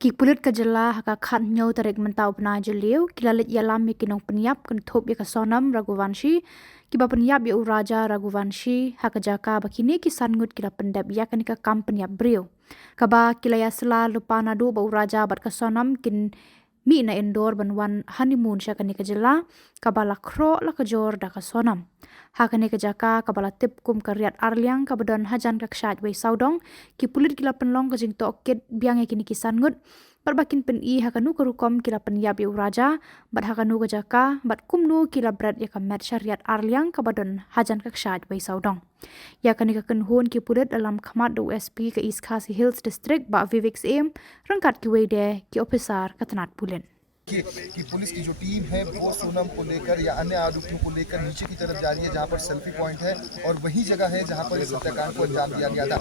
Ki pulut ka jela haka khat nyau tarik mentau pena jeliu kilalit yalam mi kinong penyap kan thop ya ka sonam Raghuvanshi kiba penyap ya uraja Raghuvanshi haka jaka bakini ki sangut kila pendap ya kan ka kam penyap brio kaba kilaya sela lupa nadu ba uraja bat ka sonam kin mi na indoor banwan honeymoon sha kan ka jela kaba la kro la ka jor da ka sonam haka ne ka jaka kaba la tip kum karyat arliang kaba don hajan ka kshat wei saudong ki pulit kila penlong ka jing to ket biang ya kini ki sangut Perbakin pen I hakanu kerukom kila penyab ya uraja, bat hakanu kejaka, bat kumnu kila berat ya kamet syariat arliang kabadon hajan keksad bai saudong. Ya kani kekenhun ki pulit dalam khamat USP ke East Khasi Hills District ba Vivek Aim rangkat ki wede ki officer katanat pulen. कि police की जो team है वो सोनम को लेकर या अन्य आरोपियों को लेकर नीचे की तरफ जा रही है जहां पर सेल्फी पॉइंट है और वही जगह है जहां पर इस हत्याकांड को अंजाम दिया गया था।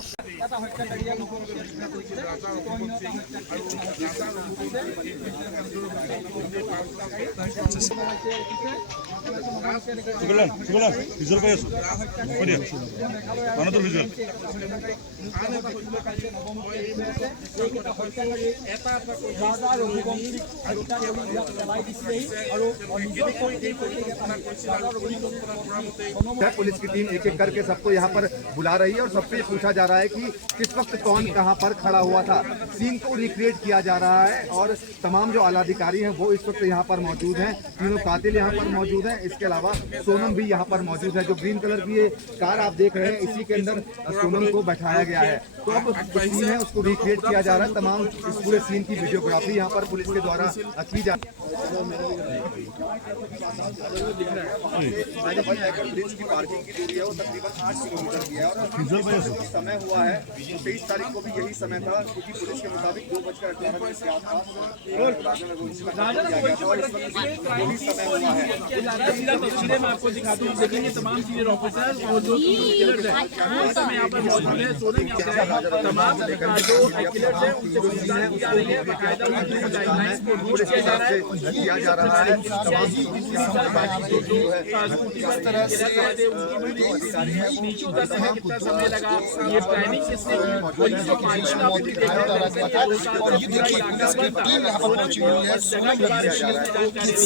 पुलिस की टीम एक एक करके सबको यहाँ पर बुला रही है और सबसे पूछा जा रहा है कि किस वक्त कौन कहाँ पर खड़ा हुआ था। सीन को रिक्रिएट किया जा रहा है और तमाम जो आलाधिकारी हैं वो इस वक्त यहाँ पर मौजूद हैं। तीनों कातिल यहाँ पर मौजूद हैं। इसके अलावा सोनम भी यहाँ पर मौजूद है। जो ग्रीन कलर की ये कार आप देख रहे हैं इसी के अंदर सोनम को बैठाया गया है। तो अब जो सीन है उसको रिक्रिएट किया जा रहा है। तमाम इस पूरे सीन की वीडियोग्राफी यहाँ पर पुलिस के द्वारा की जा ब्रिज की पार्किंग की दूरी है वो तकरीबन 8 किलोमीटर की है और समय हुआ है 23 तारीख को भी यही समय था क्योंकि पुलिस के मुताबिक 2:18 के आसपास यही समय हुआ है। तस्वीरें मैं आपको दिखाता हूँ, देखेंगे तमाम सीनियर ऑफिसर और जो किलर्स हैं वो सब यहाँ पर मौजूद है। सोनम यहाँ पर तमाम जो किलर्स हैं उनसे गिरफ्तार किया रही है, बाकायदा उनकी गाइडलाइंस को नोट किया जा रहा है। नीचे उतरने में कितना समय लगा, ये प्लानिंग किसने की, और जो मार्शल आप भी देख रहे हैं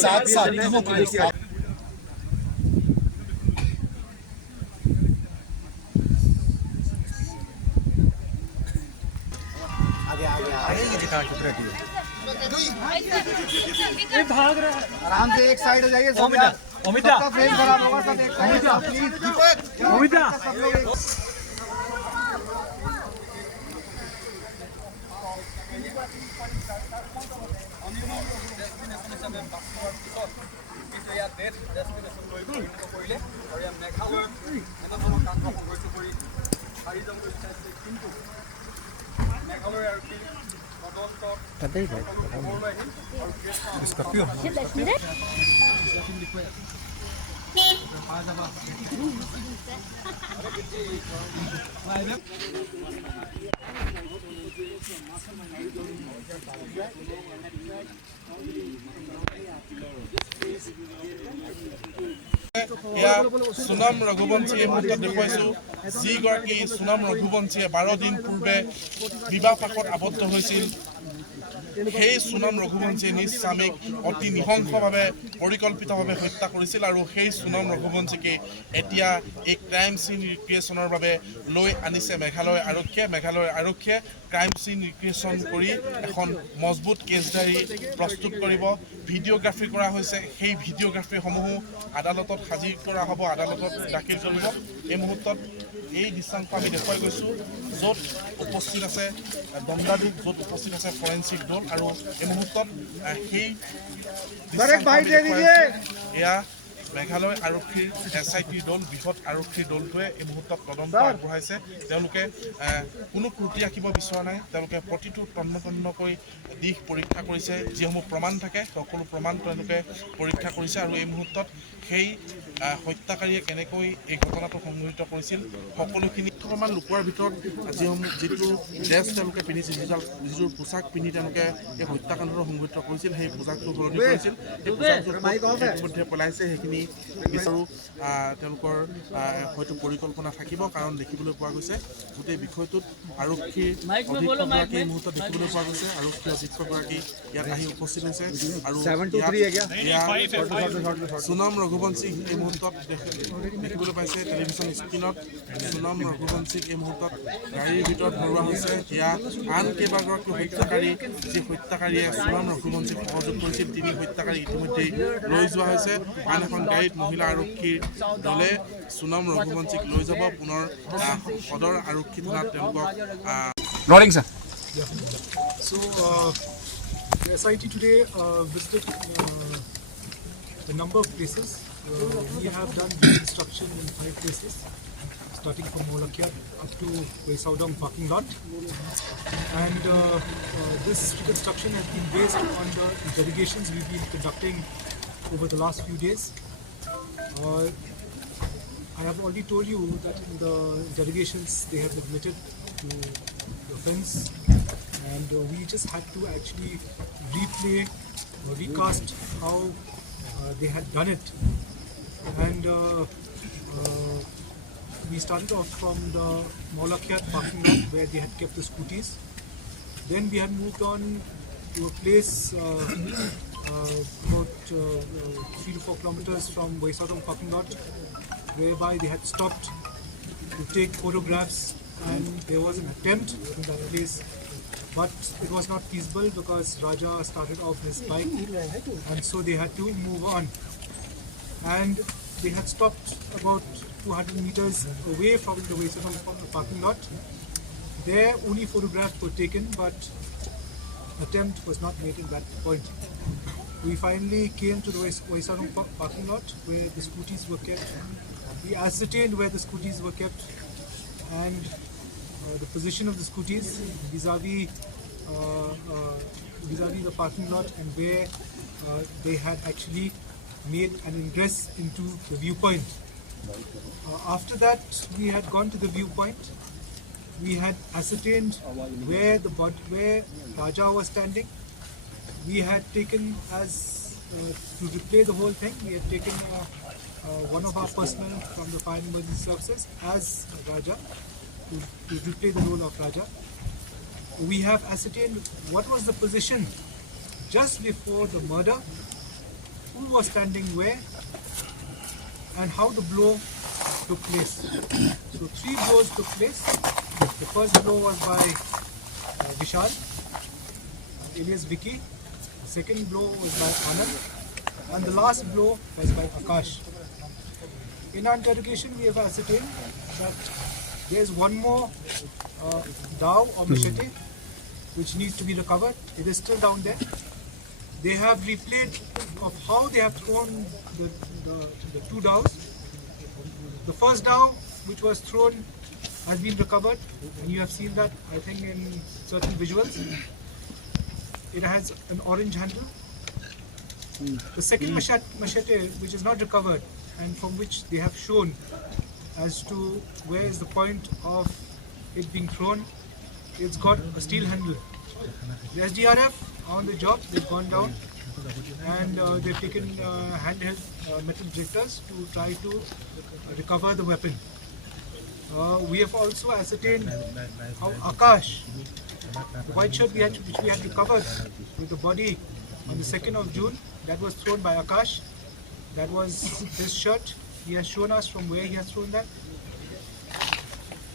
साथ भाग रहा है। आराम से एक साइड हो जाइए। ओमिता फ्रेम खराब होगा सब एक साइड। ओमिता সোনম ৰঘুবংশী এই মুহূৰ্তত দেখুৱাইছোঁ যিগৰাকী সোনম ৰঘুবংশীয়ে 12 দিন পূৰ্বে বিবাহ পাশত আবদ্ধ হৈছিল। সেই সোনম ৰঘুবংশীয়ে নিজ স্বামীক অতি নৃশংসভাৱে পৰিকল্পিতভাৱে হত্যা কৰিছিল আৰু সেই সোনম ৰঘুবংশীকে এতিয়া এই ক্ৰাইম চিন ৰিক্ৰিয়েশ্যনৰ বাবে লৈ আনিছে মেঘালয় আৰক্ষীয়ে। মেঘালয় আৰক্ষীয়ে ক্ৰাইম চিন ৰিক্ৰিয়েশ্যন কৰি এখন মজবুত কেছ ডায়েৰী প্ৰস্তুত কৰিব। ভিডিঅ'গ্ৰাফি কৰা হৈছে, সেই ভিডিঅ'গ্ৰাফিসমূহো আদালতত হাজিৰ কৰা হ'ব, আদালতত দাখিল কৰিব। এই মুহূৰ্তত এই দৃশ্যাংশ আমি দেখুৱাই গৈছোঁ য'ত উপস্থিত আছে দণ্ডাধীশ, য'ত উপস্থিত আছে ফৰেঞ্চিক দল আৰু এই মুহূৰ্তত সেই এয়া মেঘালয় আৰক্ষীৰ SIT দল, বৃহৎ আৰক্ষীৰ দলটোৱে এই মুহূৰ্তত তদন্ত আগবঢ়াইছে। তেওঁলোকে কোনো ত্ৰুটি ৰাখিব বিচৰা নাই, তেওঁলোকে প্ৰতিটো তন্নতন্নকৈ দিশ পৰীক্ষা কৰিছে। যিসমূহ প্ৰমাণ থাকে সকলো প্ৰমাণ তেওঁলোকে পৰীক্ষা কৰিছে আৰু এই মুহূৰ্তত সেই হত্যাকাৰীয়ে কেনেকৈ এই ঘটনাটো সংঘটিত কৰিছিল সকলোখিনি অকণমান লুকুৱাৰ ভিতৰত যিটো ড্ৰেছ তেওঁলোকে পিন্ধিছিল, যিযোৰ পোচাক পিন্ধি তেওঁলোকে এই হত্যাকাণ্ডটো সংঘটিত কৰিছিল সেই পোচাকটো সলনি কৰিছিল। সেই পোচাকযোৰ ইতিমধ্যে পলাইছে, সেইখিনি বিচাৰোঁ তেওঁলোকৰ হয়তো পৰিকল্পনা থাকিব, কাৰণ দেখিবলৈ পোৱা গৈছে গোটেই বিষয়টোত আৰক্ষীৰ অধীক্ষকগৰাকী এই মুহূৰ্তত দেখিবলৈ পোৱা গৈছে। আৰক্ষী অধীক্ষকগৰাকী ইয়াত আহি উপস্থিত হৈছে আৰু সোণম ৰঘুবংশীক এই মুহূৰ্তত দেখিবলৈ পাইছে টেলিভিশ্যন স্ক্ৰীণত। সোণম ৰঘুবংশীক এই মুহূৰ্তত গাড়ীৰ ভিতৰত ভৰোৱা হৈছে। ইয়াত আন কেইবাগৰাকী হত্যাকাৰী, যি হত্যাকাৰীয়ে সোণম ৰঘুবংশীক সহযোগ কৰিছিল, তিনি হত্যাকাৰী ইতিমধ্যেই লৈ যোৱা হৈছে। আন এখন গাড়ীত মহিলা আৰক্ষীৰ দলে সোণম ৰঘুবংশীক লৈ যাব পুনৰ সদৰ আৰক্ষী থানাত তেওঁলোকক So, the SIT today visited a number of places. We have done reconstruction in 5 places, starting from Molakyat up to Wesaudam parking lot. And this reconstruction has been based on the interrogations we've been conducting over the last few days. I have already told you that in the interrogations they have admitted to the offence, and we just had to actually replay or recast how they had done it. And we started off from the Molakyat parking lot where they had kept the scooties. Then we had moved on to a place about 3 to 4 kilometers from Wesaudam parking lot, whereby they had stopped to take photographs, and there was an attempt in that place, but it was not feasible because Raja started off his bike, and so they had to move on. And they had stopped about 200 meters away from the Wesaudam parking lot. There only photographs were taken, but attempt was not made in that point. We finally came to the Wesaudam parking lot where the scooties were kept. We ascertained where the scooties were kept and the position of the scooties vis-a-vis the parking lot, and where they had actually made an ingress into the viewpoint. After that, we had gone to the viewpoint. We had ascertained where Raja was standing. We had taken to replay the whole thing, we had taken one of our personnel from the Fire and Emergency Services as Raja to replay the role of Raja. We have ascertained what was the position just before the murder, who was standing where, and how the blow took place. So 3 blows took place. The first blow was by Vishal, alias Vicky. The second blow was by Anand, and the last blow was by Akash. In our interrogation, we have ascertained that there is one more dao or machete which needs to be recovered. It is still down there. They have replayed of how they have thrown the 2 daos. The first dao which was thrown has been recovered, and you have seen that, I think, in certain visuals. It has an orange handle. The second machete which is not recovered, and from which they have shown as to where is the point of it being thrown, it's got a steel handle. The SDRF on the job, they've gone down and they've taken handheld metal detectors to try to recover the weapon. We have also ascertained how Akash, the white shirt which we had recovered with the body on the 2nd of June, that was thrown by Akash. That was this shirt. He has shown us from where he has thrown that.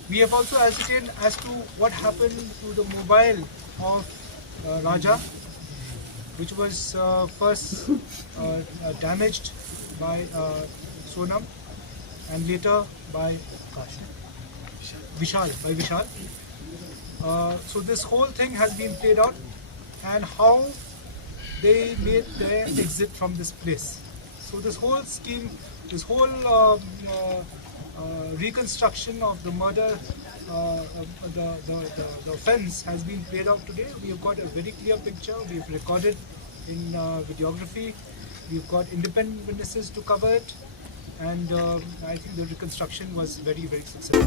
We have also ascertained as to what happened to the mobile of Raja, which was first damaged by Sonam and later by Vishal. So this whole thing has been played out, and how they made their exit from this place. So this whole scheme, this whole reconstruction of the murder, the offence has been played out today. We have got a very clear picture. We have recorded in videography. We've got independent witnesses to cover it, and I think the reconstruction was very, very successful.